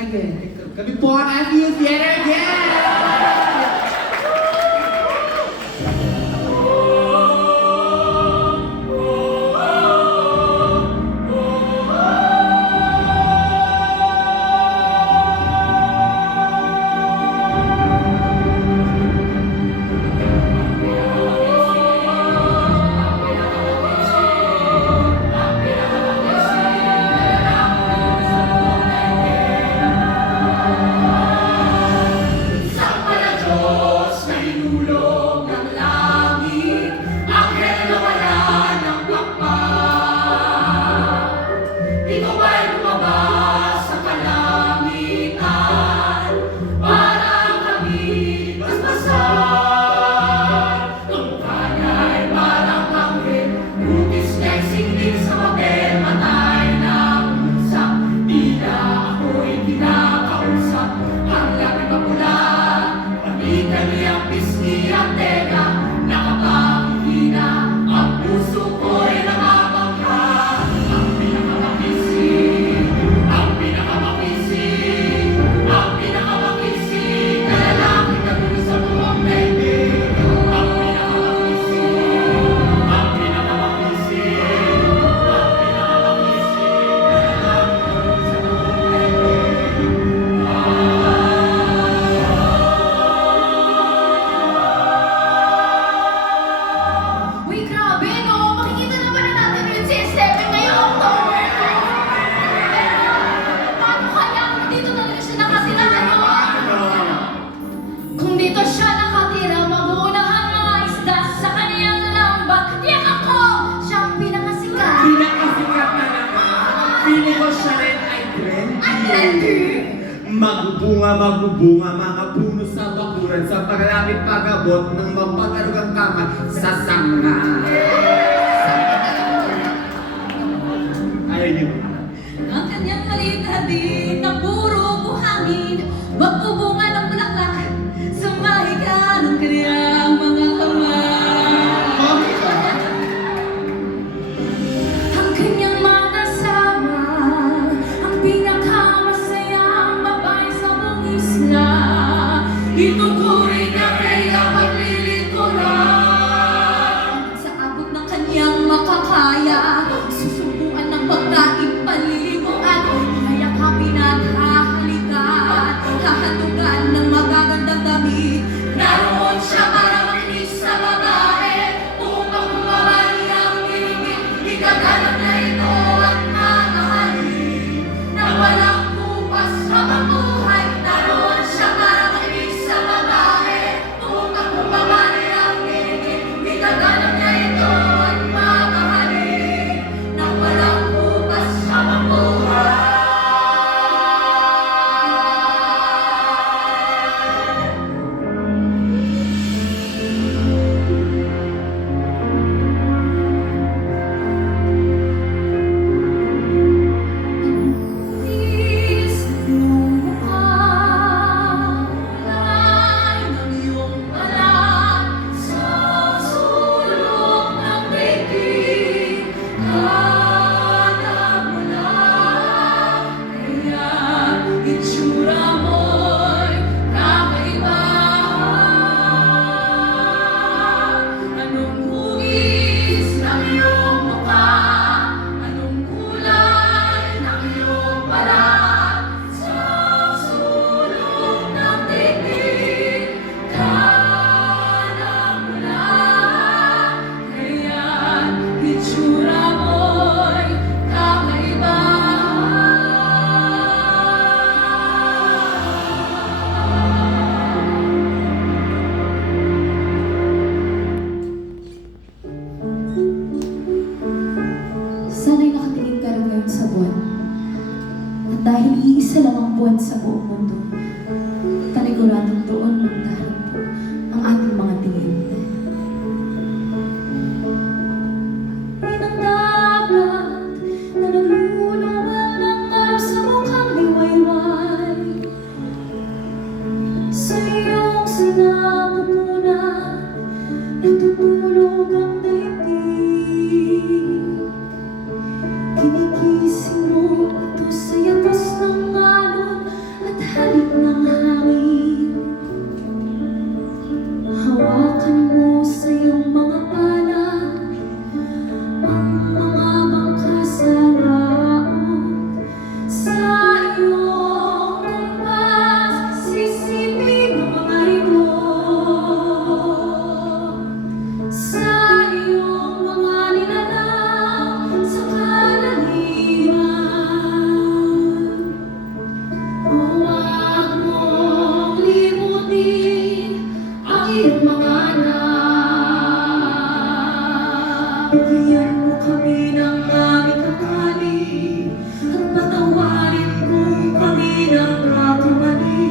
Again, kami po ang FU Theater again! Magbubunga mga puno sa bakuran sa paglalapit pag-abot ng mapag-arugang kamay sa sanga. Ayaw niyo. Ang kanyang maliit na din na puro buhangin, magbubunga ng bulaklak sa mahika ng kanyang mga kamay. Ang kanyang mga kasama, ang pinakamasayang babae sa buong isla, ituturing na kaya maglilikuran. Sa abot ng kanyang makakaya, susubukan ng pagkain paliliguan, hayakapin at hahalikan, hahandugan ng magagandang damit. Naroon siya para makinig sa babae, upang bumabali ang tingin, igaganap na ito at mamahalin. Nang walang kupas sa mabuhay, naroon siya para makinig sa babae, upang bumabali ang tingin, igaganap na ito at mamahalin. Nang walang kupas sa mabuhay. Sana'y nakatingin ka rin ngayon sa buwan. At dahil iisa lang ang buwan sa buong mundo, paniguradong doon magdaharap po ang ating mga tingin. Inang dagat na nagluluwal ng araw sa mukhang liwayway, sa iyong sinapupunan, natutulog ang daigdig. Kinigising mo ito sa yatos ng alon ang mga bangka sa laot sa iyong kumpas, sisilbing ang mga ito sa iyong mga nilalang sa kalangitan. Huwag mong limutin ang iyong mga anak. Bigyan mo kami ng aming kakali at patawarin kung kami nagkakamali.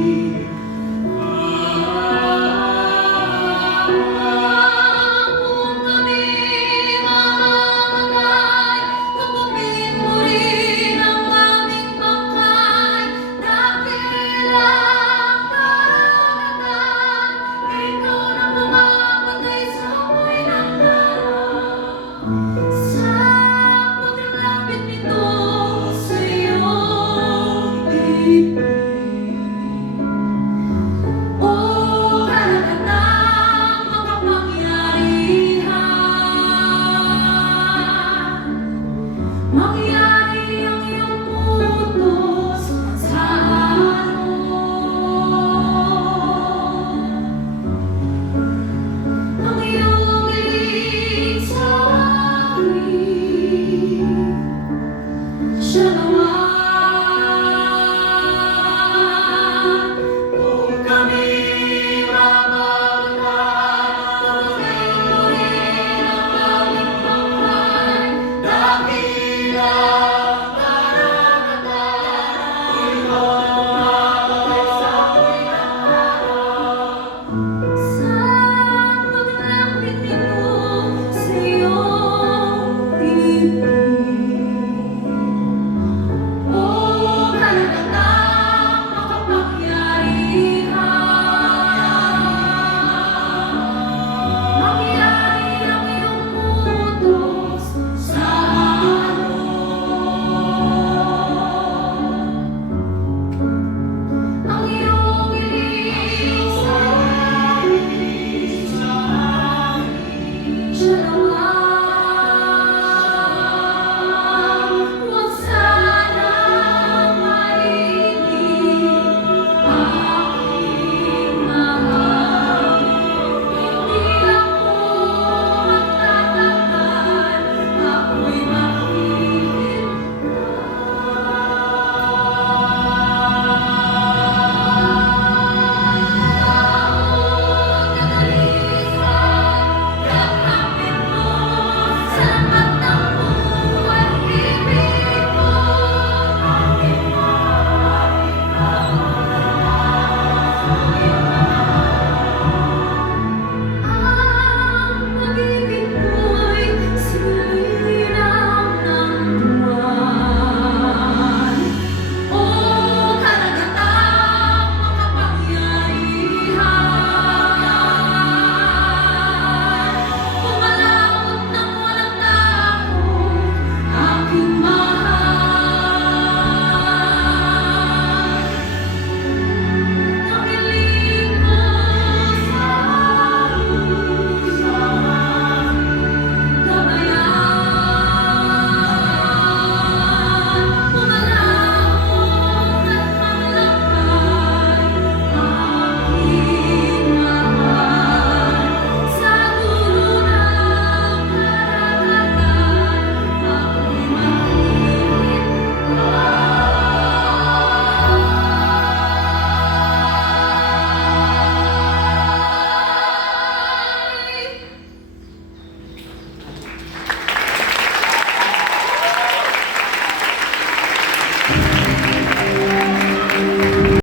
Kung kami mamamagay, hukumin mo rin ang aming bangkay. Dakilang karagatan, ikaw na mamamatay sa apoy ng lahat. Sa paglapit nito sa iyong ibig, o karagatang makapangyarihan,